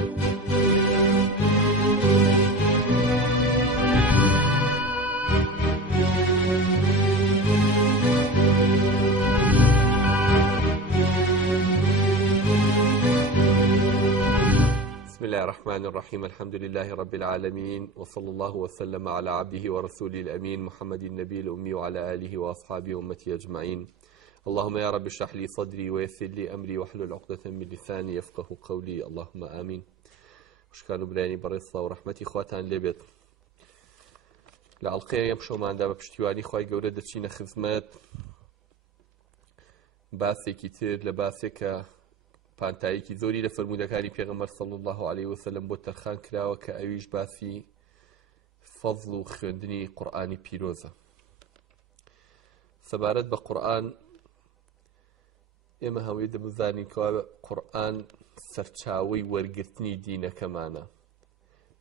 بسم الله الرحمن الرحيم. الحمد لله رب العالمين، وصلى الله وسلم على عبده ورسوله الأمين محمد النبي الأمي وعلى آله وأصحابه وأمته أجمعين. اللهم يا رب اشرح لي صدري ويسر لي أمري واحلل عقدة من لساني يفقه قولي، اللهم آمين. وشكان براني برصة ورحمتي خواتان لبيت لعلقية يمشو ما عندها بشتواني خواهي قولة دچين خدمات باسي كتير لباسك پانتاییکی زۆری لە فەرمودەکانی پێغەمبەر صلی الله عليه وسلم بۆ تەرخان کراوە کە ئەویش باسی فەضڵ و خوێندنی قورئانی پیرۆزە. سەبارەت بە قورئان ئێمە هەمووی دەبزانین کە قورئان سەرچاوەی وەرگرتنی دینەکەمانە،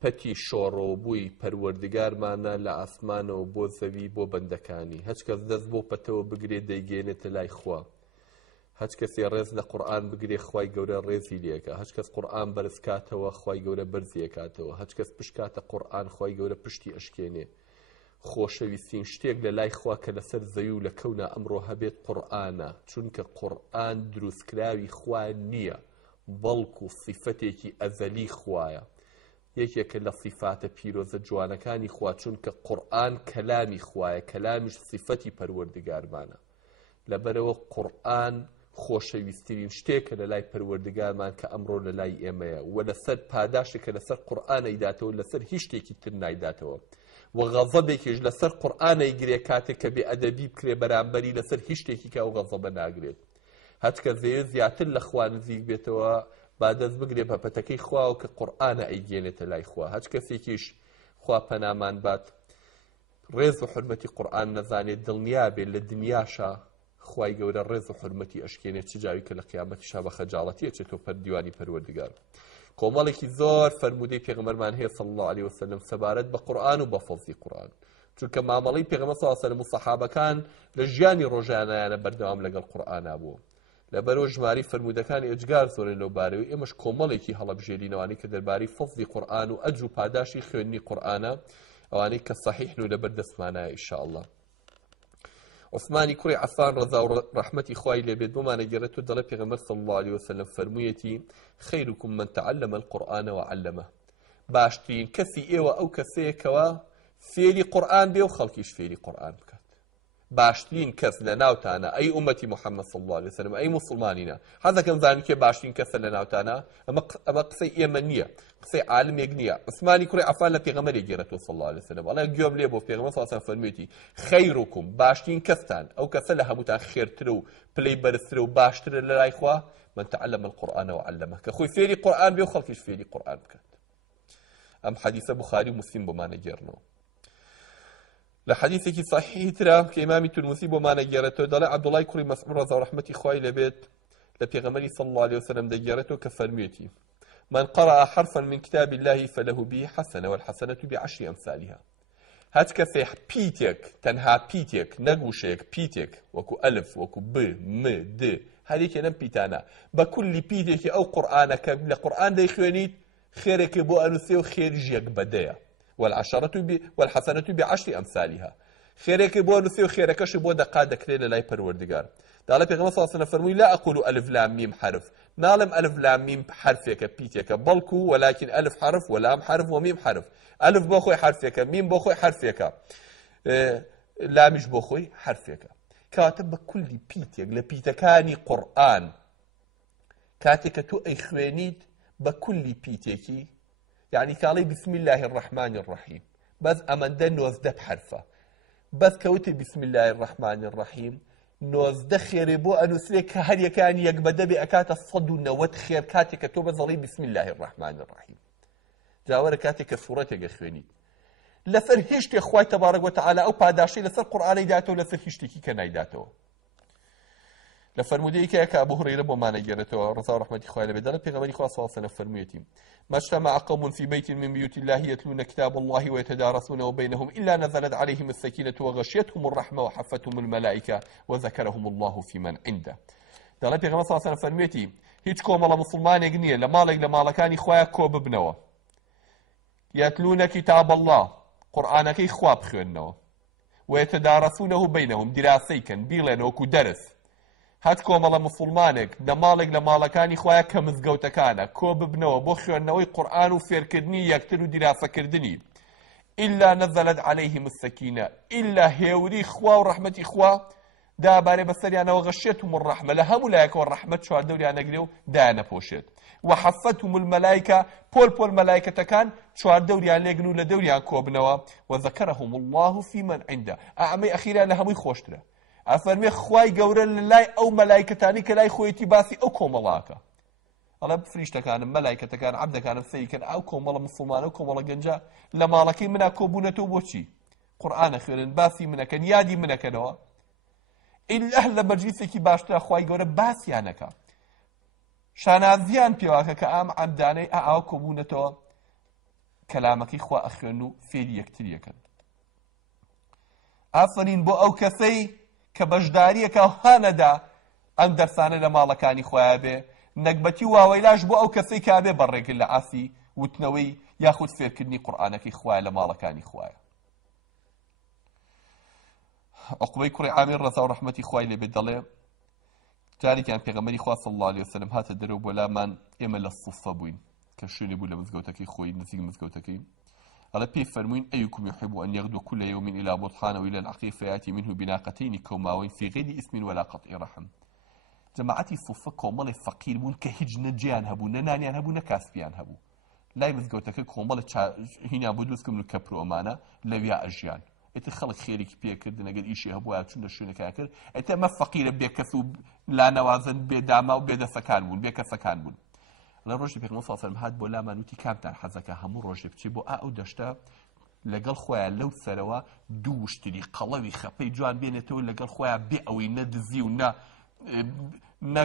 پەتی شۆڕۆبووی پەروەردگارمانە لە ئاسمانەوە بۆ زەوی بۆ بەندەکانی. هەچ کەس دەست بۆ پەتەوە بگرێ دەیگەێنێتە لای خوا، هەچ کەسێ ڕێز لە قورئان بگرێ خوای گەورە ڕێزی لێکە، هەچ کەس قورئان بەرزکاتەوە خوای گەورە بەرزی ئەکاتەوە، هەچ کەس پشکاتە قورئان خوای گەورە پشتی ئەشکێنێ. خۆشەویستین شتێک لە لای خوا کە لەسەر زەوی و لە کەونا ئەمڕۆ هەبێت قورئانە، چونکە قورئان دروستکراوی خوا نییە، بەڵکو صیفەتێکی ئەزەلی خوایە، یەکێکە لە صیفاتە پیرۆزە جوانەکانی خوا، چونکە قورئان کەلامی خوایە، کەلامیش صیفەتی پەروەردگارمانە. لەبەرەوە قورئان خۆشەویستترین شتێکە لە لای پەروەردگارمان کە ئەمڕۆ لە لای ئێمەیە، و لەسەر پاداشێکە لەسەر قورئان ئەیداتەوە لەسەر هیچ شتێکی تر نایداتەوە، و غەضەبێکیش لەسەر قورئان ئەیگرێ کاتێک کە بێئەدەبی بکرێ بەرامبەری لەسەر هیچ شتێکی کە ئەو غەضەبە ناگرێت. هەچ کە زیاتر لە خوا نزیک بێتەوە با دەست بگرێ بە پەتەکەی خواوە کە قورئانە ئەیگێنێتە لای خوا. هەچ کەسێکیش خوا پەنامان بات ڕێز و حورمەتی قورئان نەزانێت، دڵنیا بێت لە دنیاشە خوای گەورە ڕێز و حورمەتی ئەشکێنێت، چ جاوی کە لە قیامەتیشا بە خەجاڵەتی ئەچێتەوە پەر دیوانی پەروەردگار. کۆمەڵێکی زۆر فەرمودەی پێغەمبەرمان هەیە صلی الله عليه وسلم سەبارەت بە قورئان و بە فەضلی قورئان، چونکە مامەڵەی پێغەمبەر صلی الله عليه وسلم و سەحابەکان لە ژیانی ڕۆژانەیانە بەردەوام لەگەڵ قورئانا بوو. لەبەرەوە ژماری فەرمودەکانی ئەجگار زۆرن لەو بارەوە، ئێمەش کۆمەڵێکی هەڵەبژێرینەوەی کە دەربارەی فەضلی قورئان و ئەجر و پاداشی خوێندنی قورئانە، ئەوانەی کە صحیحن و لەبەر دەستمانایە ئینشاءالله. عثمانی کوڕی عەفان ڕەزا و ڕەحمەتی خوای لێبێت بۆمانە گێڕێتەوە، دەڵێ پێغەمبەر صلی الله عليه وسلم فەرموویەتی خەیرکم من تعلم القورئان وعلمه، باشترین کەسی ئێوە ئەو کەسەیە کەوە فێری قورئان بێ و خەڵکیش فێری قورئان بکات. باشترین کەس لە ناوتانە ئەی ئومەتی محەممەد صلی الله عليه وسلم، ئەی موسڵمانینە، حەزەکەم زانین کێ باشترین کەسە لە ناوتانە. ئەمە قسەی ئێمە نییە، قسەی عالمێک نییە. عوسمانی کوڕی عەفان لە پێغەمبەرێک گێڕێتەوە صلی الله عليه وسلم، ئەڵێ گوێم لێ بۆ پێغەمبەر صلی الله عليه وسلم فەرموویەتی خەیرکم، باشترین کەستان ئەو کەسە لە هەمووتان خێرترە و پلەی بەرزترە و باشترە لە لای خوا من تعلم القورئان وعلمه، کە خۆی فێری قورئان بێ و خەڵکیش فێری قورئان بکات. ئەم حەدیثە بوخاری و موسلیم بۆمانە گێڕنەوە. لحديثك صحيح ترى كإمام الترمذي بما نجرته دل عبد الله كريم مسعود رضي رحمتي خوي لبيت لبيغمري صلى الله عليه وسلم دجرته كفرميتي من قرأ حرفا من كتاب الله فله به حسنة والحسنة بعشر أمثالها. هات كفي بيتك تنها بيتك نجوشك بيتك وكو ألف وكو ب م د هذه كلام بيتانا بكل بيتك أو قرآنك لقرآن ده يخوانيت خيرك بو أنثى خير جيك بداية والحسنة بعشر أمثالها. خيرك بو نثي وخيركش بو دقا دكرين لاي پروردگار. دالا پیغمبر صلی الله علیه و فرموی لا اقول الف لام میم حرف، نعلم الف لام میم حرفك بيتك بلكو، ولكن الف حرف ولام حرف وميم حرف. الف بوخوي حرفك، ميم بوخوي حرفك، لامش بوخوي حرفك. كاتب بكل بيتك لبيتكاني قرآن كاتك تو اي خوانيت بكل بيتكي، يعني كالي بسم الله الرحمن الرحيم بس أمن نوزده بحرفة، بس كوتي بسم الله الرحمن الرحيم نوزده خير بو أنسلك هل يكان يقبد بأكات الصد ونوت خير كاتك توب ظلي بسم الله الرحمن الرحيم جاور كاتك سورة يخويني لفرهشت إخوة تبارك وتعالى أو باداشي لسر قرآن داته لفرهشتي كي كان داته لفرموديك يا أبو هريرة بما نجرته رضا رحمة إخواني بدل بيغمري خاص صلى فرميتي ما اجتمع قوم في بيت من بيوت الله يتلون كتاب الله ويتدارسونه بينهم إلا نزلت عليهم السكينة وغشيتهم الرحمة وحفتهم الملائكة وذكرهم الله في من عنده. دل بيغمري صلى الله فرميتي هیچ کۆمەڵە مسلمانێک نییە لە ماڵێک لە ماڵەکانی خۆیان کۆ ببنەوە یەتلونە کیتاب الله قورئانەکەی خوا بخوێننەوە ويتدارسونه بينهم دراسەی کەن بیڵێن وەکو دەرس هەت کۆمەڵە مسلمانێک لە ماڵێک لە ماڵەکانی خۆیان کە مزگەوتەکانە کۆ ببنەوە بۆ خوێندنەوەی قورئان و فێرکردنی یەکتر و دیراسەکردنی إلا نزلت عليهم السكينة إلا هێوری خوا و ڕەحمەتی خوا دابارێ بەسەریانەوە غەشێتهم الرەحمە لە هەموو لایەکەوە ڕەحمەت چواردەوریان نەگرێ و دایانەپۆشێت وحفتهم الملائكة پۆل پۆل مەلایکەتەکان چواردەوریان لێگن و لە دەوریان کۆبنەوە وذكرهم الله في من عنده ئەمەی ئەخیرا لە هەمووی خۆشترە ئەفەرمێ خوای گەورە لە لای ئەو مەلایکەتانی کە لای خۆیەتی باسی ئەو کۆمەڵاکە ئەڵێ فریشتەکانم مەلایکەتەکان عەبدەکانم سەیرکەن ئەو کۆمەڵە مسلمانە و کۆمەڵە گەنجە لە ماڵەکەی منا کۆبوونەتەوە بۆچی قورئانە خوێنن باسی منەکەن یادی منەکەنەوە ئیلا لە مەجلیسێکی باشترە خوای گەورە باسییانەکە شانازیان پێواکە کە ئام عەبدانەی ئاوا کۆبوونەتەوە کەلامەکەی خوا ئەخوێن و فێری یەکتریەکەن ئافرین بۆ ئەو کەسەی کە بەشداریەکە هانەدا ئەم دەرسانە لە ماڵەکانی خۆیان بێ نەکبەتی واوەیلاش بۆ ئەو کەسەی کابێ بەڕێگر لە ئاسی وتنەوەی یاخود فێرکردنی قورئانەکەی خوایە لە ماڵەکانی خوایە عقبەی کوڕی عامر ڕەزا و ڕەحمەتی خوای لێبێ دەڵێ جارێکیان پێغەمبەری خوا صلی الله علیه وسلم هاتە دەرەوە بۆ لامان ئێمە لە سوفە بووین کە شوێنی بوو لە مزگەوتەکەی خۆی نزیک مزگەوتەکەی ئەڵێ پێی فەرمووین أيكم يحب أن يغدو كل يوم إلى بطحان وإلى العقيق فيأتي منه بناقتين كوماوين في غير اسم ولا قطع رحم جماعتي صوفە کۆمەڵی فەقیر بوون کە هیچ نەجیان هەبوو نەنانیان هەبوو نەکاسبیان هەبوو لای مزگەوتەکە کۆمەڵە هینیان بۆ دروستکەم و کەپر و ئەمانە لەویا ئەژیان ئێتر خەڵک خێرێکی پێکردن ئەگەر ئیشی هەبوو چون لە شوێنەکە کرد ئێتر ئەمە فەقیرە بێکەس و لانەوازن بێداما و بێدەسەکان بوون بێکەسەکان بوون لە ڕۆژی پێغەمبەر صلی الله علیه و سلم هات بۆ لامانوتی کامتان حەزەکە هەموو ڕۆژێ بچێ بۆ ئەو دەشتە لەگەڵ خۆیان لەو سەرەوە دوو شتری قەڵەوی خەپەی جوان بێنێتەوە لەگەڵ خۆیان بێ ئەوەی نەدزی و نە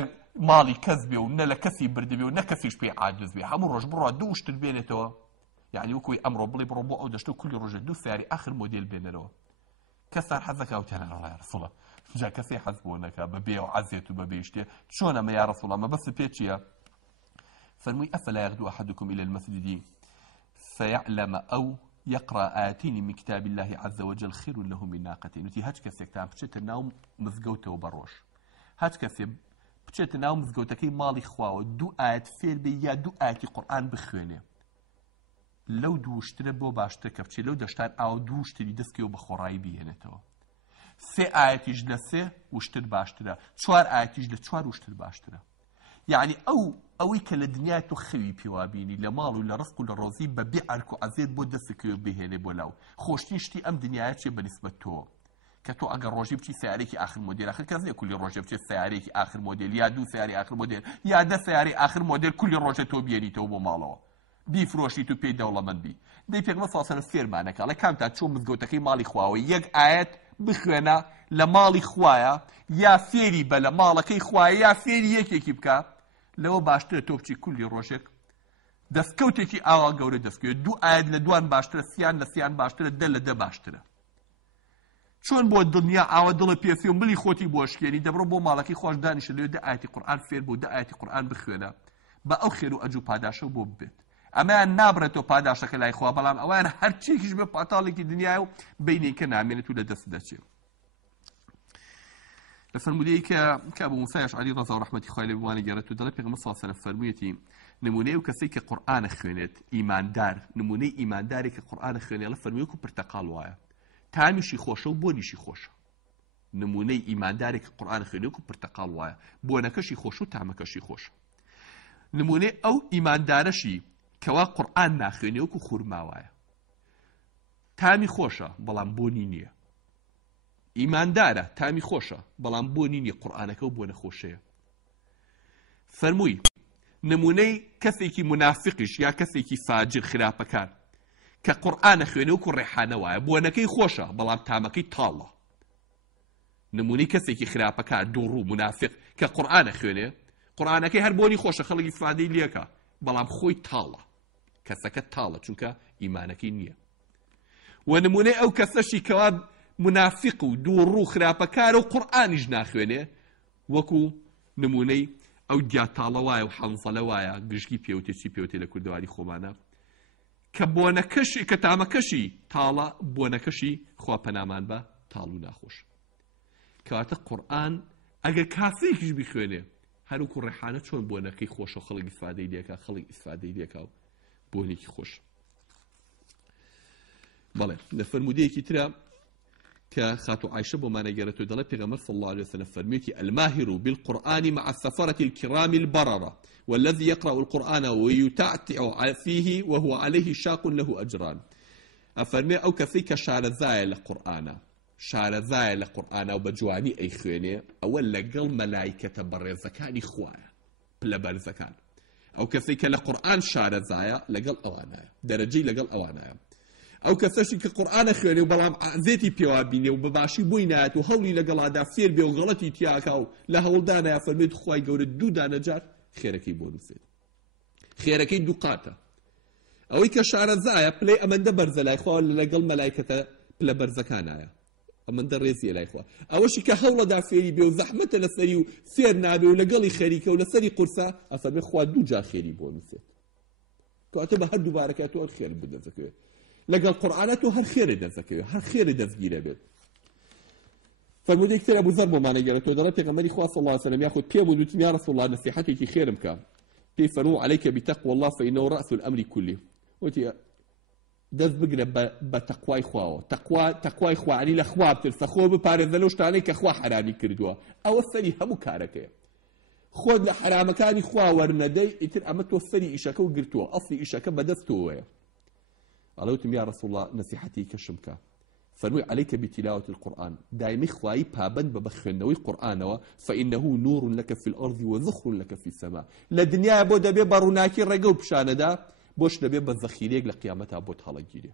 ماڵی کەس بێ و نە لە کەسی بردبێ و نە کەسیش پێی عاجز بێ هەموو ڕۆژ بڕوا دوو شتر بێنێتەوە یعنی وەکوی ئەمڕۆ بڵێ بڕۆ بۆ ئەو دەشتە و کولی ڕۆژێ دوو سیاری ئاخر مۆدێل بێنەرەوە کەسان حەزەکە وتیانە ڕای ڕەسوڵە جا کەسێ حەز بۆ نەکا بەبێ و عەزێت و بەبێ شتێ چۆن ئەمە یا ڕەسوڵە ئەمە بەس پێ چییە فەرمووی ئەفەلا یەغدو ئەحەدوکم إلى المسجد فيعلم أو يقرأ آيتين من كتاب الله عز وجل خير له من ناقتين وتي هەچ کەسێکتان بچێتە ناو مزگەوتەوە بەڕۆژ هەچ کەسێ بچێتە ناو مزگەوتەکەی ماڵی خواوە دوو ئاەت فێر بێ یا دوو ئاەتی قورئان بخوێنێ لەو دوو شترە بۆ باشتر کە بچێت لەو دەشتان ئاو دوو شتری دەستکەوە بە خۆڕایی بهێنێتەوە سێ ئاەتیش لە سێ وشتر باشترە چوار ئاەتیش لە چوار وشتر باشترە یعنی ئەوەی کە لە دنیای تۆ خەوی پێوابینی لە ماڵ و لە ڕزق و لە ڕۆزی بەبێ عەرک و عەزێت بۆ دەستکەوە بهێنێ بۆ لاو خۆشترین شتی ئەم دنیایە چێ بەنسبەت تۆ کە تۆ ئەگەر ڕۆژی بچی سیارێکی آخر مۆدێل آخر کەس نییە کولی ڕۆژێ بچێت سیارێکی آخر مۆدێل یا دوو سیاری آخر مۆدێل یا دە سیاری آخر مۆدێل کولی ڕۆژێ تۆ بێنیتەوە بۆ ماڵەوە بیفرۆشیت و پێی دەوڵەمەند بی دەی پێغەمبەر صلی الله علیه و سلم فێرمانەکە ئەڵێ کامتان چۆن مزگەوتەکەی ماڵی خواوە یەک ئاەت بخوێنە لە ماڵی خوایە یا فێری بە لە ماڵەکەی خوایە یا فێری یەکێکی بکە لەوە باشترە تۆ بچی کولی ڕۆژێک دەستکەوتێکی ئاوا گەورە دەستکەوێت دوو ئاەت لە دوان باشترە سیان لە سیان باشترە دە لە دە باشترە چۆن بۆ دنیا ئاوا دڵە پێسی و ملی خۆتی بۆ شکێنی دەبڕۆ بۆ ماڵەکەی خۆش دانیشە لەوێ دە ئاەتی قورئان فێر بۆ دە ئاەتی قورئان بخوێنە بە ئەو خێر و ئەجر و پاداشە بۆ ببێت ئەمەیان نابڕێتەوە پاداشەکە لای خوا بەڵام ئەویان هەرچێکیش بە پاتاڵێکی دنیای و بینێکە نامێنێت و لە دەست دەچێت لە فەرمودەیەکە کە ئەبوو موسای ئەشعەری ڕەزا و ڕەحمەتی خوای لێ بوانە گەڕێت و دەڵێ پێغەمبەر صلی الله علیه و سلم فەرموویەتی نمونەی ئەو کەسەی کە قورئانە خوێنێت ئیماندار نمونەی ئیماندارێک کە قورئانە خوێنێ ئەڵێ فەرمووی وەکو پرتەقاڵ وایە تامیشی خۆشە و بۆنیشی خۆشە نمونەی ئیماندارێک کە قورئانە خوێنێ وەکو پرتەقاڵ وایە بۆنەکەشی خۆشە و تامەکەشی خۆشە نمونەی ئەو ئیماندارەشی کەوا قورئان ناخوێنێ وەکو خورما وایە تامی خۆشە بەڵام بۆنی نییە ئیماندارە تامی خۆشە بەڵام بۆنی نییە قورئانەکە و بۆ نەخۆشەیە فەرمووی نمونەی کەسێکی منافقیش یا کەسێکی فاجر خراپەکار کە قورئانە خوێنێ وەکو ڕێحانە وایە بۆنەکەی خۆشە بەڵام تامەکەی تاڵە نمونەی کەسێکی خراپەکار دووڕوو منافق کە قورئانە خوێنێ قورئانەکەی هەر بۆنی خۆشە خەڵکی فادەی لێکە بەڵام خۆی تاڵە کەسەکە تاڵە چونکە ئیمانەکەی نییە و نمونەی ئەو کەسەشی کەوا منافق و دووڕوو خراپەکارە و قورئانیش ناخوێنێ وەکو نمونەی ئەو دیاتاڵە وایە و حەنزەلە وایە گشکی پێوتێکی پێوتێ لە کوردەواری خۆمانە کە بۆنەکەشی کە تامەکەشی تاڵە بۆنەکەشی خوا پەنامان بە تاڵ و ناخۆش کەواتە قورئان ئەگەر کافرێکیش بخوێنێ هەروکو ڕێحانە چۆن بۆنەکەی خۆشە و خەڵک ئیسفادەی لێکا خەڵک ئیسفادەی لێکا و بۆنێکی خۆش بەڵێ لە فەرمودەیەکی ترە کە خاتو عایشە بۆمانە گەرەتەوە دەڵێ پێغەمبەر صلی الله عليه وسلم فەرموویەتی الماهر بالقرآن مع السفرة الكرام البررة والذي يقرأ القرآن ويتعتع فيه وهو عليه شاق له أجران أفرمي أو كفيك شارزايا لقرآن شارزايا لقرآن وبجواني أي خويني أول لقل ملايكة برزكاني خوايا بلا برزكان أو كفيك لقرآن شارزايا لقل أوانا درجي لقل أوانا ئەو کەسەشی کە قورئانە خوێنێ و بەڵام زێتی پێوا بینێ و بەباشی بووی نایەت و هەوڵی لەگەڵادا فێر بێ و غەڵەتی تیاکا و لە هەوڵدانایە فەرمێت خوای گەورە دوو دانەجار خێرەکەی بۆ نووسێت خێرەکەی دوو قاتە ئەوەی کە شارەزایە پلەی ئەمەندە بەرزە لای خوا لەگەڵ مەلایکەتە پلە بەرزەکانایە ئەمەندە ڕێزیە لای خوا ئەوەشی کە هەوڵەدا فێری بێ و زەحمەتە لەسەری و فێر نابێ و لەگەڵی خەریکە و لەسەری قورسە ئەفەرمێ خوا دوو جار خێری بۆ نووسێت کەواتە بە هەردوو بارەکە تۆ خێر بدەزەکەوێت لقى القرآن هر خير دزك هر خير دزجيله بيت فالمدير كتير أبو ذر ما نجرى تدرت غمري خاص صلى الله عليه وسلم يأخذ بيا ودوت يا رسول الله نصيحتك خير مكان بيفنوا عليك بتقوى الله فإنه رأس الأمر كله وتي دز بقنا بتقوى إخوة تقوى إخوة علي الأخوة بتلفخوا ببارزلوش عليك أخوة حرامي كردوا أو الثاني هم كاركه خود لحرام كان إخوة ورندي يتر أمت وثني إيشك وقرتوا أصلي إيشك بدستوا قالوا يا رسول الله نصيحتي كشمكا فنوي عليك بتلاوة القرآن دائما خواي بابن ببخنوي قرآن فإنه نور لك في الأرض وذخر لك في السماء لدنيا بودا ببروناكي رجو بشاندا بوش نبي بذخيريك لقيامتها بوت هلاجيري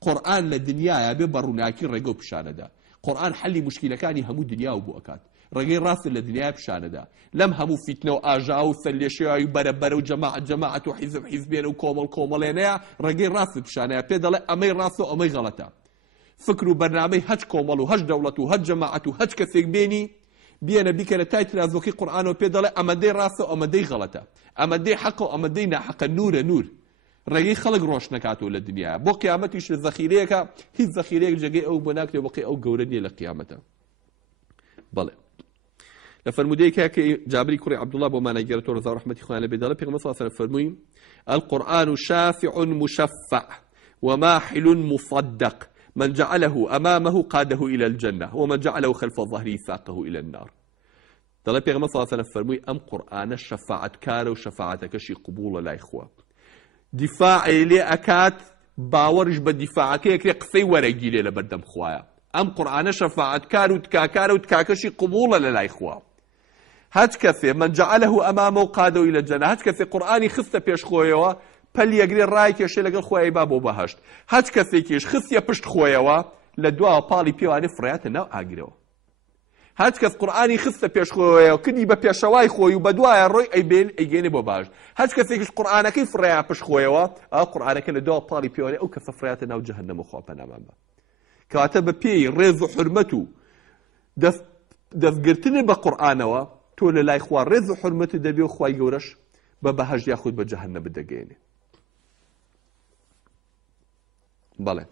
قرآن لدنيا ببروناكي رجو بشاندا قرآن حل مشكلة كان همو دنيا وبوكات رجي راس لدنيا بشاندا لم همو فتنة وآجاء وثليشيا وبربر وجماعة وحزب حزبين وكومل رجي راس بشاندا بيدل أمي راسه أمي غلطة فكروا برنامج هج كومل وهج دولة وهج جماعة وهج كثير بيني بينا بيك لتايت رازوكي قرآن وبيدل أمدي راسه أمدي غلطة أمدي حقه أمدي نحق النور نور رجي خلق روش نكاتو للدنيا بو قيامتش الذخيريك هي الذخيريك جاي أو بناك وبقي أو جورني لقيامته بلى لفرمودي كي جابري كوري عبد الله بما نجرته رضا رحمة إخوانه بدله بيغمبر صلى الله عليه وسلم فرموي القرآن شافع مشفع وماحل مصدق من جعله أمامه قاده إلى الجنة ومن جعله خلف ظهره ساقه إلى النار دله بيغمبر صلى الله عليه وسلم فرموي أم قرآن شفاعة كاره وشفاعتك شي قبول لا إخوة دفاع لي أكات باورش بدفاعك يكري قصي ورقي لي لبردم خوايا أم قرآن شفاعة كار وتكاكار وتكاكشي قبول لا إخوة هات كثير من جعله أمامه قاده إلى الجنة هات كثير قرآني خصة بيش خويوا بل يقري الرايك يشي لقل خويا بابو بهشت هات كثير كيش خصية بشت خويوا لدواء بالي بيواني فرياتنا أقريوا هات كثير قرآني خصة بيش خويوا كدي ببيشواي خوي وبدواء الروي أي بين أيجيني ببهشت هات كثير كيش قرآن كيف فريا بش خويوا قرآن كان لدواء بالي بيواني أو كثير فرياتنا وجهنم وخوابنا ماما كاتب بي ريز حرمته دفقرتني بقرآنوا تقول لا إخوان ريز حرمته دبيو خواي جورش ببهج ياخذ بجهنم بدقيني بله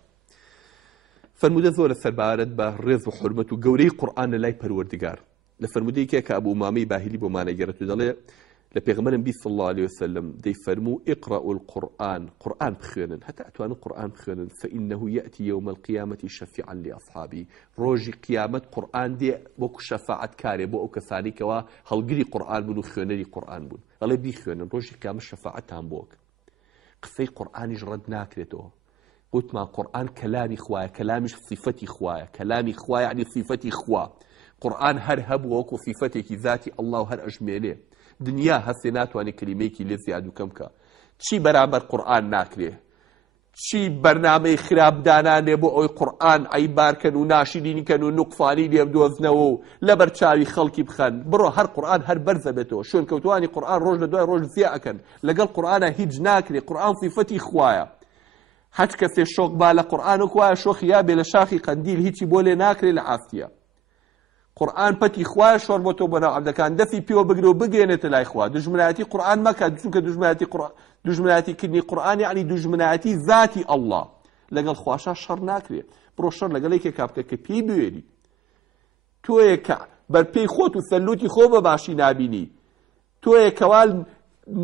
فرموده ذول الثربارد بريز حرمته جوري قرآن لا يبروردقار لفرموده كيك أبو مامي باهلي بمعنى جرته دله لبيغمبر النبي صلى الله عليه وسلم دي فرمو اقرأوا القرآن قرآن بخيرن حتى أتوان القرآن بخيرن فإنه يأتي يوم القيامة شفيعا لأصحابي روجي قيامة قرآن دي وكو شفاعة كاري بو كثاني كوا هلقري قرآن بنو خيرنري قرآن بن الله بي خيرن روجي قيامة شفاعة تنبوك قصي قرآن جرد ناكرته قلت ما قرآن كلامي خوايا كلامي صفتي خوايا كلامي خوايا يعني صفتي خوا قرآن هر هبوك وصفتك ذاتي الله هر أجمله دنيا هسينات واني كلميكي لزياد وكمكا چی برابر قرآن ناكريه چی برنامه خراب دانانه بو اوی قرآن عیبار کنو ناشیدینی کنو نقفانی لیم دوزنو لبر چاوی خلقی بخن برو هر قرآن هر برزه بتو شون كوتواني قرآن روج لدوای روج زیاء کن لقل قرآن هیج ناكري قرآن صفتي خوايا هج کسی شوق بالا قرآن خوايا شوخ يابي لشاخي قنديل هیچی بوله ناكري لعافتيا قورآن پەتی خوایە شۆڕ بۆ تۆ بەناو عەبدەکان دەفی پێوە بگرێ و بگەێنێتە لای خوا دژمنایەتی قورآن مەکە چونکە دژمنایەتی کردنی قورآن یعنی دژمنایەتی ذاتی ئەڵڵا لەگەڵ خواشا شەڕ ناکرێت بڕۆ شەڕ لەگەڵ یەکێکا بکە کە پێی بوێری تۆیە کە بەرپێی خۆت و سەلوتی خۆ بە باشی نابینی تۆیە کەوال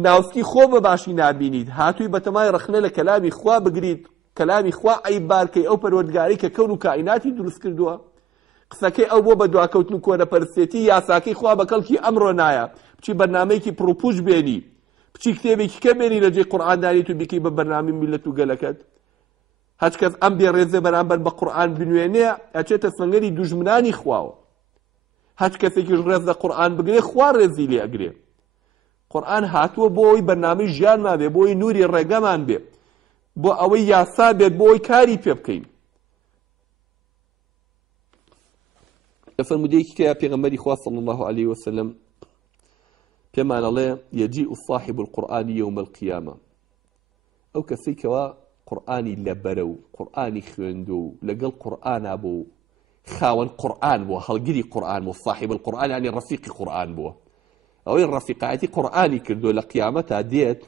ناوسکی خۆ بە باشی نابینیت هاتووی بەتەمای ڕەخنە لە کەلامی خوا بگریت کەلامی خوا عیبارکەی ئەو پەروەردگاری کە کەون و کائیناتی دروست کردووە قسەکەی ئەو بۆ بە دواکەوتن و کۆنەپەرستێتی یاساکەی خوا بە کەڵکی ئەمڕۆ نایە بچی بەرنامەیەکی پڕوپوش بێنی بچی کتێبێکی کە بێنی لەجێ قورئان دانیت و بیکەی بە بەرنامی میلەت و گەلەکەت هەچ کەس ئەم بێڕێزە بەرامبەر بە قورئان بنوێنێ ئەچێتە سەنگەری دوژمنانی خواوە هەچ کەسێکیش ڕێز لە قورئان بگرێ خوا ڕێزی لێ ئەگرێ قورئان هاتووە بۆ ئەوەی بەرنامەی ژیانمان بێ بۆ ئەوەی نووری ڕێگەمان بێ بۆ ئەوەی یاسا بێت بۆ ئەوەی کاری پێ بکەین لفرموديك يا پیغمبري خوا صلى الله عليه وسلم كما الله يجيء صاحب القرآن يوم القيامة أو كسيكوا قرآني لبرو قرآني خندو لقل قرآن أبو خاون قرآن بو هلقري قرآن بو صاحب القرآن يعني رفيق قرآن بو أو الرفيقاتي قرآني كردو لقيامتها ديت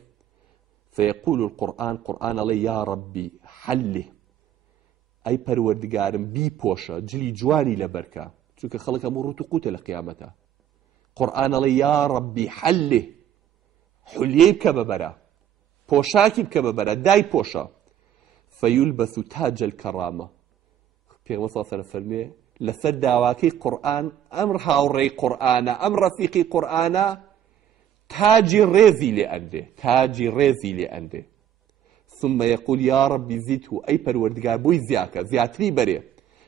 فيقول القرآن قرآن الله يا ربي حله أي پروردگارم بي پوشا جلي جواني لبركا چونکە خەڵک هەموو ڕوت و قوتە لە قیامەتە قورئان ئەڵێ یا ڕەبی حەلێ حولیەی بکە بەبەرە پۆشاکی بکە بەبەرە دای پۆشە فەیولبەس تاج الکەرامە پێغەمبەر صلی الله علیه و سلم فەرمێ لەسەر داواکەی قورئان ئەم هاوڕێی قورئانە ئەم ڕەفیقی قورئانە تاجی ڕێزی لێ ئەندێ تاجی ڕێزی لێ ئەندێ ثم يقول يا ربي زده أي پروردگار بوي زياتري بري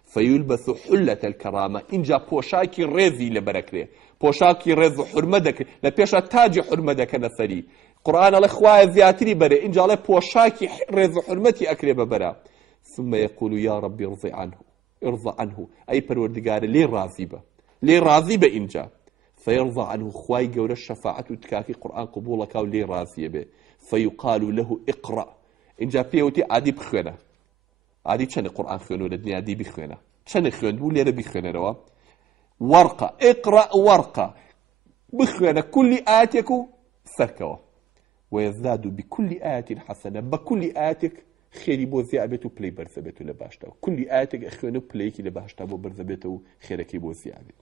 فيلبس حلة الكرامة إنجا بوشاكي ريزي لبركري بوشاكي ريز حرمدك لبيشا تاج حرمدك نسري قرآن الأخوة زياتري بري إنجا له بوشاكي ريز حرمتي أكري ببرا ثم يقول يا ربي ارضى عنه أي پروردگار لي راضيبة إنجا فيرضى عنه خواي قول الشفاعة وتكافي قرآن قبولك ولي راضيبة فيقال له اقرأ إنجا بيوتي عادي بخوانه عادي چەند قورآن خوێنەوە لە دنیا دی بخوێنە چەند خوێنبوو لێرە بیخوێنەرەوە وەرقە اقرأ وەرقە بخوێنە کولی ئاەتێک و سەرکەوە ويزداد بكل آية حسنة بكل آياتك خيري بو زيابت و بلاي برزبت و لباشتا كل آياتك اخوانو بلايكي لباشتا بو برزبت و خيركي بو زيابت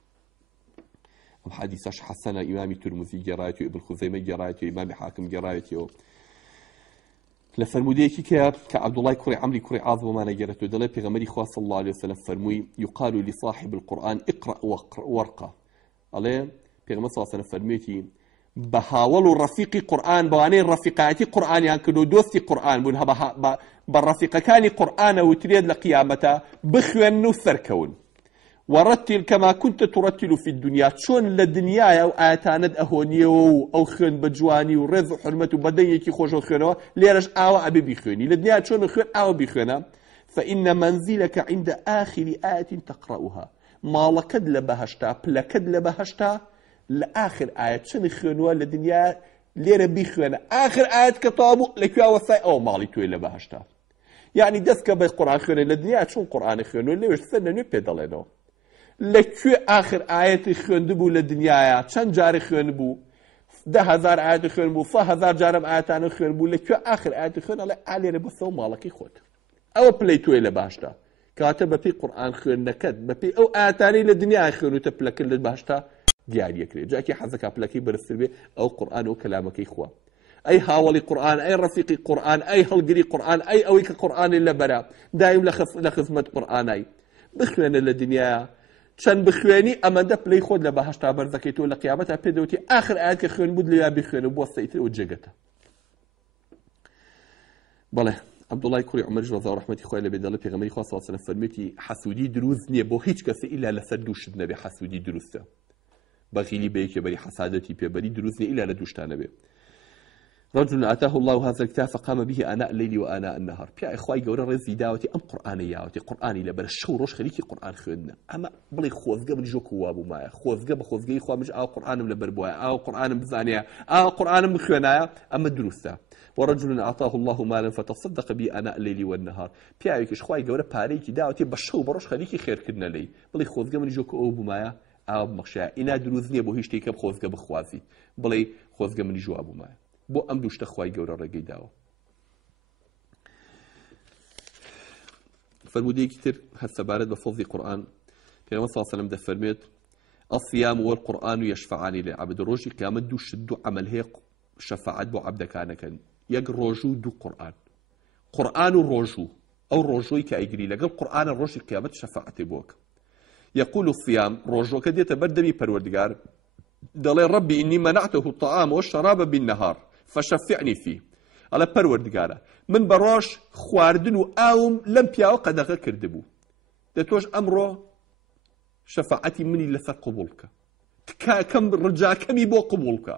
ام حديثاش حسنة امامي ترمذي جرايتو ابن خزيمة جرايتو امامي حاكم جرايتو لفرموديكي كعبد الله كري عمري كري عاظم ما نجرته دلي بيغمري خوا صلى الله عليه وسلم فرموي يقال لصاحب القرآن اقرأ ورقة عليه بيغمر صلى الله عليه وسلم فرميتي بهاولوا رفيقي قرآن بوانين رفيقاتي قرآن يعني كدو دوستي قرآن بون بالرفيقة كان قرآن وتريد لقيامته بخوان سركون ورتل كما كنت ترتل في الدنيا شون للدنيا أو آتاند أهونيو أو خن بجواني ورز حرمة بدنيكي خوش خنوا ليرش أو أبي بخوني للدنيا شون خن أو بخنا فإن منزلك عند آخر آية تقرأها ما لكد لبهشتا بلكد لبهشتا لآخر آية شون خنوا للدنيا لير بخنا آخر آية كتابو لكوا وصاي أو مالي توي لبهشتا يعني دسك بالقرآن خنا للدنيا شون قرآن خنوا ليش سنة نبدلنا لكو آخر آيات خوندبو لدنيايا چند جاري خوندبو 10,000 آيات خوندبو 100,000 جارم آياتان خوندبو لكو آخر آيات خوند على علي ربسو مالكي خود او بليتوي لباشتا كاتب بپی قرآن خوند نکد بپی او آياتاني لدنيا خوندو تبلكن لباشتا ديار يكري جاكي حزكا بلكي برسل بي او قرآن او كلامك اخوة اي هاولي قرآن اي رفيقي قرآن اي هلقري قرآن اي اويك قرآن اللي برا دايم لخدمة قرآن اي بخوان لدنيا چەند بخوێنی ئەمەندە پلەی خۆت لە بەهەشتا بەرزەکەیتەوە لە قیامەتە پێدەوتی ئاخر ئاەت کە خوێن بود لێیا بخوێنە بۆ سەیتر و جێگەتە بەڵێ عەبدوڵای کوڕی عومەریش ڕەضا و ڕەحمەتی خۆی لەبێ دەڵێ پێغەمبەری خوا صلی الله علیه و سەلەم فەرمێتی حەسوودی دروست نییە بۆ هیچ کەسێ ئیلا لەسەر دووشت نەبێ حەسوودی دروستە بەخیلی بە یەکێبەری حەسادەتی پێبەری دروست نییە ئیلا لە دووشتان نەبێ رجل آتاه الله هذا الكتاب فقام به آناء الليل وآناء النهار بيا إخوائي قورا رزي داوتي أم قرآني ياوتي قرآني لبر الشو روش خليكي قرآن خذنا أما بلي خوذقة بلي جو كوابو معي خوذقة بخوذقة إخوة مش قرآن لبر بوايا قرآن بزانيا قرآن بخوانايا أما دروستا ورجل أعطاه الله مالا فتصدق به آناء الليل والنهار بيا إخوائي قورا باريكي داوتي بالشو بروش خليكي خير كدنا لي بلي خوذقة بلي جو كوابو معي ئاوا بمەخشایە ئینا دروست نییە بۆ هیچ شتێکە خۆزگە بخوازی بڵێ خۆزگە منی جواب بوومایە بۆ ئەم دوو شتە خوای گەورە ڕێگەی داوە. فرمودەیەکی تر هەست سەبارەت بە فەزلی قورئان پێغەمبەر صلی الله علیه و سلم دەفەرمێت الصيام والقرآن يشفعان للعبد ڕۆژی قیامەت دوو عەمەل هەیە شەفاعەت بۆ عەبدەکانەکەن یەک ڕۆژوو دوو قورئان و ڕۆژوو ئەو ڕۆژووی کە ئەیگری لەگەڵ قورئانە ڕۆژی قیامەت شەفاعەتی بۆکە. يقول الصيام ڕۆژۆکە دێتە بەردەمی پەروەردگار دەڵێ ربي إني منعته الطعام والشراب بالنهار فشفعني فيه ئەڵێ پەروەردگارە من بە ڕۆژ خواردن و ئاوم لەم پیاوە قەدەغە کردبوو دەتۆش ئەمڕۆ شەفاعەتی منی لەسەر قبوڵ بکە کەم ڕجاکەمی بۆ قبوڵ بکە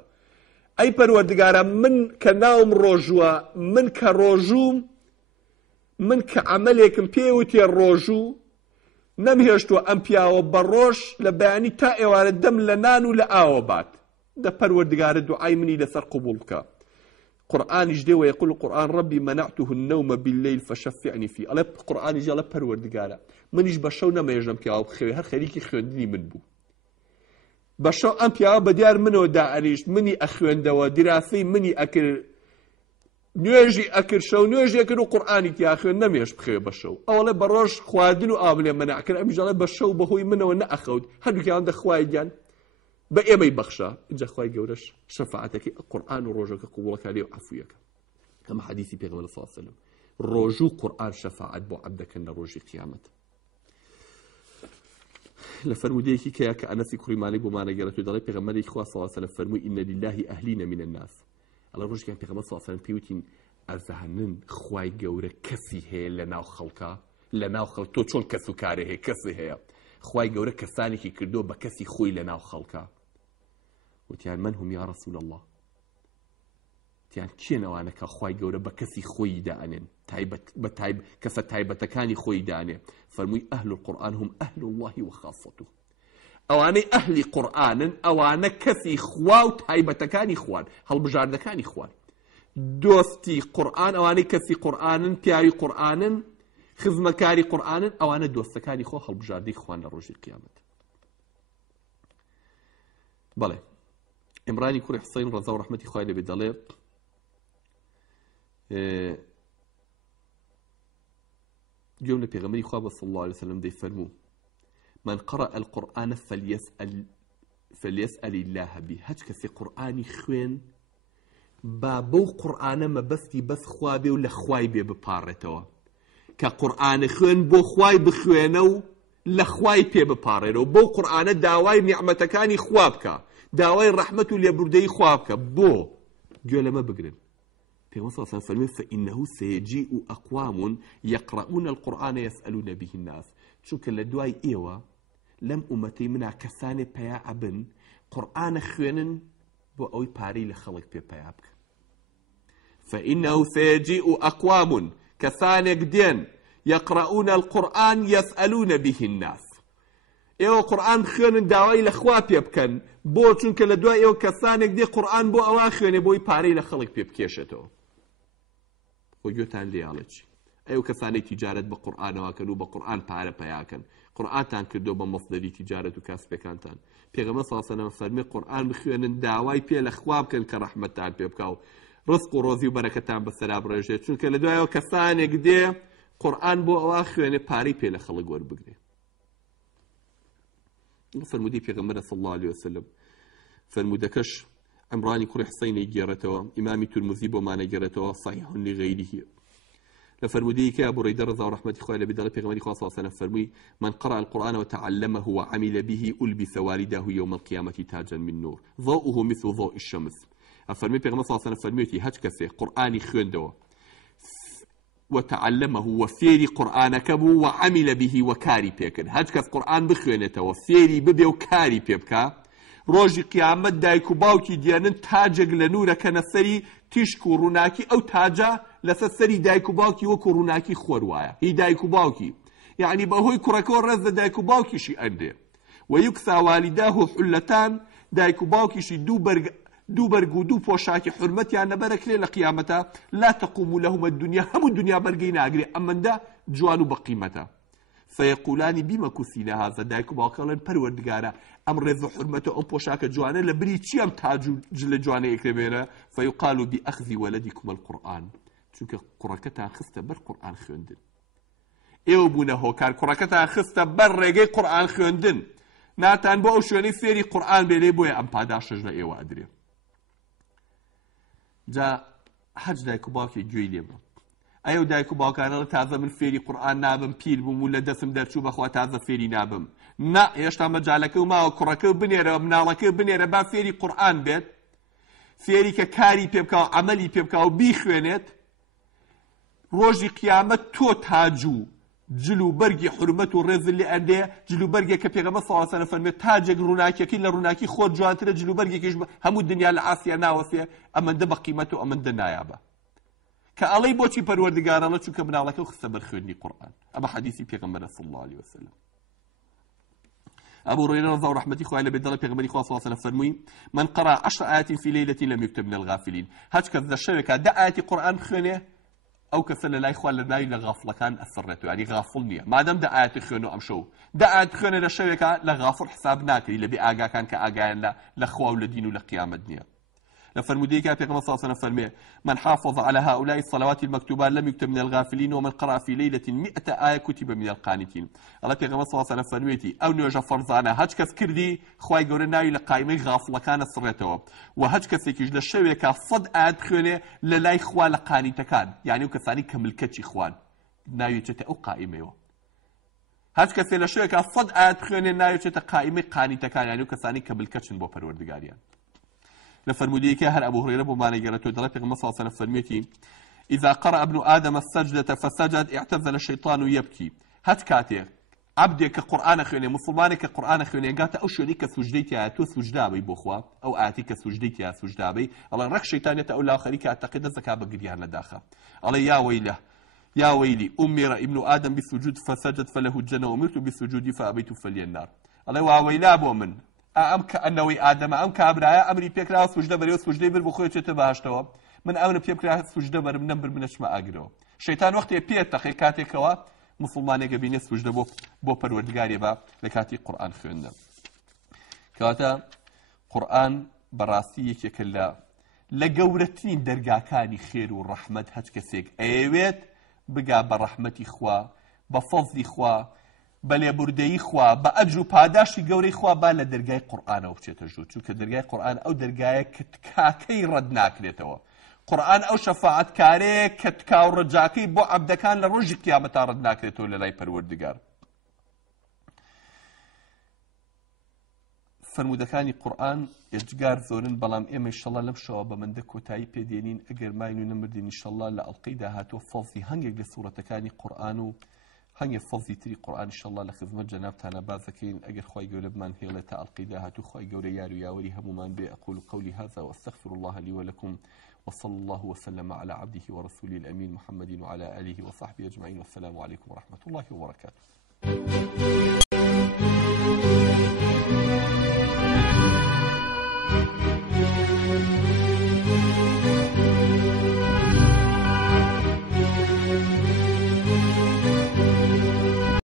ئەی پەروەردگارە من کە ناوم ڕۆژووە من کە ڕۆژووم من کە عەمەلێکم پێوتێ ڕۆژوو نەمهێشتووە ئەم پیاوە بە ڕۆژ لە بەیانی تا ئێوارە دەم لە نان و لە ئاوە بات دە پەروەردگارە دوعای منی لەسەر قبوڵ بکە. قورئانیش دێ ويقول القرآن ربي منعته النوم بالليل فشفعني فيه ئەڵێ قورئانیش ئەڵێ پەروەردگارە منیش بە شەو نەمەێژم پیاوە بخوێ هەر خەریکی خوێندنی من بوو بە شەو ئەم پیاوە بەدیار منەوە دائەریشت منی ئەخوێندەوە دیراسەی منی ئەکرد نوێژی ئەکرد شەو نوێژی ئەکرد و قورئانی تیا خوێن نەمێژ بخوێ بە شەو ئەوڵێ بە ڕۆژ خواردن و ئاو لێ مەنع کرد ئەمیش ئەڵێ بە شەو بەهۆی منەوە نەئەخەوت هەردووکیان دەخوای گیان بە ئێمەی بەخشە اینجا خوای گەورەش شەفاعەتەکەی قورئان و ڕۆژەکە قبوڵەکە لێ و عەفویەکە. ئەمە حەدیثی پێغەمبەر صلی الله علیه و سلم ڕۆژوو قورئان شەفاعەت بۆ عەبدەکەن لە ڕۆژی قیامەت. لە فەرمودەیەکی کەیە کە ئەنەسی کوڕی مالک بۆمانە گەڕێتەوە دەڵێ پێغەمبەری خوا صلی الله علیه و سلم فەرمووی ئین لله ئەهلین من الناس ئەڵێ ڕۆژێکیان پێغەمبەر صلی الله علیه و سلم پێوتین ئەزانن خوای گەورە کەسی هەیە لە ناو خەڵکە لە ناو خەڵک تۆ چۆن کەس و کارێ هەیە کەسی هەیە خوای گەورە کەسانێکی کردووە بە کەسی خۆی لە ناو خەڵکە وتیان من هم یا رسول الله تیان کێنەوانە کە خوای گەورە بە کەسی خۆی دائەنێن کەسە تایبەتەکانی خۆی دائەنێ فەرمووی ئەهل القورئان هم ئەهل الله وخاصته ئەوانەی ئەهلی قورئانن ئەوانە کەسی خوا و تایبەتەکانی خوان هەڵبژاردەکانی خوان دۆستی قورئان ئەوانەی کەسی قورئانن پیاوی قورئانن خزمەکاری قورئانن ئەوانە دۆستەکانی خۆ هەڵبژاردەی خوان لە ڕۆژی قیامەت. بەڵێ عمرانی کوڕی حسین ڕەزا و ڕەحمەتی خوای لێبێ دەڵێ گوێم لە پێغەمبەری خوا بە صلی الله عليه وسلم دەیفەرموو من قرأ القرآن فليسأل الله به هەچ کەسێ قورئانی خوێن با بەو قورئانە مەبەستی بەس خوا بێ و لە خوای بێ بپاڕێتەوە کە قورئانە خوێن بۆ خوای بخوێنە و لە خوای پێ بپاڕێنەوە بەو قورئانە داوای نیعمەتەکانی خوا بکە داوای ڕەحمەت و لێبوردەی خوا بکە بۆ گوێ لەمە بگرن. پێغەمبەر صلی الله عليه وسلم فەرمووی فإنه سيجيء أقوام يقرؤون القرآن يسألون به الناس چونکە لە دوای ئێوە لەم ئومەتەی منە کەسانێ پەیا ئەبن قورئانە خوێنن بۆ ئەوەی پارەی لە خەڵک پێ پەیا بکە. فإنه سيجيء أقوام کەسانێک دێن يقرؤون القرآن يسألون به الناس ئێوە قورئان خوێنن داوای لە خوا پێ بکەن بۆ چونکە لە دوای ئێوە کەسانێک دێ قورئان بۆ ئەوە خوێنێ بۆی پارەی لە خەڵک پێ بکێشێتەوە. خۆ گوێتان لێیاڵە چی ئەو کەسانەی تیجارەت بە قورئانەوەکەن و بە قورئان پارە پەیاکەن قورئانتان کردو بە مەصدەری تیجارەت و کاسبەکانتان پێغەمبەر صلی الله علیه و سلم فەرمی قورئان بخوێنن داوای پێ لە خوا بکەن کە ڕەحمەتتان پێ بکا و ڕزق و ڕۆزی و بەرەکەتان بەسەرا بڕێژێت چونکە لە دوایەوە کەسانێک دێ قورئان بۆ ئەوە خوێنێ پارەی پێ لە خەڵک وەربگرێ. فرمودی پێغەمبەر صلی الله عليه وسلم فرمودەکەش عمرانی کوڕی حسینی گێڕێتەوە ئیمامی تورموزی بۆمانە گێڕێتەوە صحیح لغیره لە فرمودەیەکی ئەبو هورەیرە ڕەضا و ڕەحمەتی خوای لێبێ دەڵێ پێغەمبەری خوا صلی الله عليه وسلم فەرمووی من قرأ القرآن وتعلمه وعمل به ألبس والداه يوم القيامة تاجا من نور ضوءه مثل ضوء الشمس. أفرمي پێغەمبەر صلی الله عليه وسلم فەرموویەتی هەچ کەسێ قورئانی خوێندەوە وتعلمه وفيري قرآن كبو وعمل به وكاري بيكن هج كس قرآن بخوينته وفيري ببي وكاري بيبكا روجي قيامت دايكو باوكي ديانن تاجق لنورة كنسري تشكو روناكي او تاجا لسسري دايكو باوكي وكو روناكي خوروايا هي دايكو باوكي يعني بهوي كراكور رز دايكو باوكي شي انده ويكسى والداه حلتان دايكو باوكي شي دو برگو دو پوشاکی حرمتیان نبرک لی لقیامتا لا تقوم لهم الدنيا هم الدنيا برگی ناگری اما دا جوانو بقیمتا فيقولان بما كسينا هذا دایک و باوکەڵێن پەروەردگارە ئەم ڕێز و حرمەتە ئەم پۆشاکە جوانە لە بری چی ئەم تاج و جلە جوانە ئەکرێبێنە فيقال بأخذ ولدكم القرآن چونکە کوڕەکەتان خستە بەر قورئان خوێندن ئێوە بوونە هۆکار کوڕەکەتان خستە بەر ڕێگەی قورئان خوێندن ناتان بۆ ئەو شوێنەی فێری قورئان بێ لێ بۆیە ئەم پاداشەش لە ئێوە ئەدرێ جا حەج دایک و باوکێ گوێی لێ بە ئەو دایک و باوکانە تازە من فێری قورئان نابم پیر بووم و لە دەستم دەرچوو بەخوا تازە فێری نابم نا هێشتا مەجالەکە و ماوە کوڕەکە بنێرە مناڵەکە بنێرە با فێری قورئان بێت فێری کە کاری پێ بکا و عەمەلی پێ بکا و بیخوێنێت ڕۆژی قیامەت تۆ تاج و جل و بەرگی حرمەت و ڕێز لێ ئەندێ جل و بەرگێک کە پێغەمبەر صلی الله علیه و سلم فەرمێت تاجێک ڕووناکیەکەی لە ڕووناکی خۆت جوانترە جل و بەرگێکیش هەموو دنیا لە ئاسیا ناوەسێ ئەمەندە بە قیمەت و ئەمەندە نایابە کە ئەڵەی بۆچی پەروەردگارەڵە چونکە مناڵەکە خستە بەر خوێندنی قورئان ئەمە حەدیثی پێغەمبەرە صلی الله علیه و سلم أبو هريرة رضي الله رحمته خواه إلى بدل بيغمبري خواه صلى الله عليه وسلم فرمي من قرأ 10 آيات في ليلة لم يكتب من الغافلين هاتش كذا الشبكة دا آيات القرآن خونه أو كسل لا إخوان لنا لغافل كان أثرته يعني غافلني ما دام دا آيات خونه أم شو دا آيات خونه للشبكة لغافل حساب ناكري اللي بآجا كان كآجا لأخوة ولدين ولقيام الدنيا لفرموديك يا بيغمبر صلى الله عليه وسلم فرمي من حافظ على هؤلاء الصلوات المكتوبات لم يكتب من الغافلين ومن قرأ في ليلة 100 آية كتب من القانتين الله بيغمبر صلى الله عليه وسلم فرميتي أو نوجه فرضانا هج كس كردي خواي قرنا إلى قائمة غافلة كان سرته وهج كس يجي للشبكة صد آية خونه للا إخوان لقانيت كان يعني وكثاني كمل كتش إخوان نايجت أو قائمة هج كس للشبكة صد آية خونه نايجت قائمة قانيت كان يعني وكثاني كمل كتش بو پروردگاريان لفرموديك هل أبو هريرة بما نجرته دلت بيغمبر صلى الله عليه وسلم فرميتي إذا قرأ ابن آدم السجدة فسجد اعتزل الشيطان يبكي هات كاتي عبدك قرآن خيوني مسلمانك قرآن خيوني قالت أو شونيك سجديتي تو سجدابي بوخوا أو آتيك سجديتي سجدابي الله رك شيطان يتقول لا خليك أعتقد الزكاة بقريان لداخل الله يا ويله يا ويلي أمر ابن آدم بالسجود فسجد فله الجنة وأمرت بالسجود فأبيت فلي النار الله يا ويلا أبو من أم كأنوي آدم أم كأبرايا أمري بيكرا سجدة بريو سجدة بر بخوي تباشتوا من أمر بيكرا سجدة بر منبر منش ما أجرو شيطان وقت يبيت تخي كاتي كوا مسلمان يجبين سجدة بو پروردگاري با لكاتي قرآن خوندن كاتا قرآن براسي كلا لجورتين درجاكاني خير والرحمة هج كسيك أيوت بقى برحمتي خوا بفضل خوا بەلێ بوردەیی خوا بە ئەجر و پاداشی گەورەی خوا با لە دەرگای قورئانەوە بچێتە ژوور چونکە دەرگای قورئان ئەو دەرگایە کە تکاکەی ڕەت ناکرێتەوە قورئان ئەو شەفاعەتکارەیە کە تکا و ڕەجاکەی بۆ عەبدەکان لە ڕۆژی قیامەتا ڕەت ناکرێتەوە لە لای پەروەردگار فرمودەکانی قورئان ئێجگار زۆرن بەڵام ئێمە ئینشەڵڵا لەم شەوە بە مەندە کۆتایی پێدێنین ئەگەر ماین و نەمردین ئینشەڵڵا لە ئەڵقەی داهاتوە فەڵزی هەنگێک لە سوورەتەکانی قورئان و هنگ فضی تری قرآن ان شاء الله لخدمت جناب تانا بازكين اگر خوای گەورە بمان هێڵێ تا ئەڵقەی داهاتوو خوای گەورە یار و یاوەری هەمومان بێ اقول قولي هذا واستغفر الله لي ولكم وصلى الله وسلم على عبده ورسوله الامين محمد وعلى اله وصحبه اجمعين والسلام عليكم ورحمه الله وبركاته.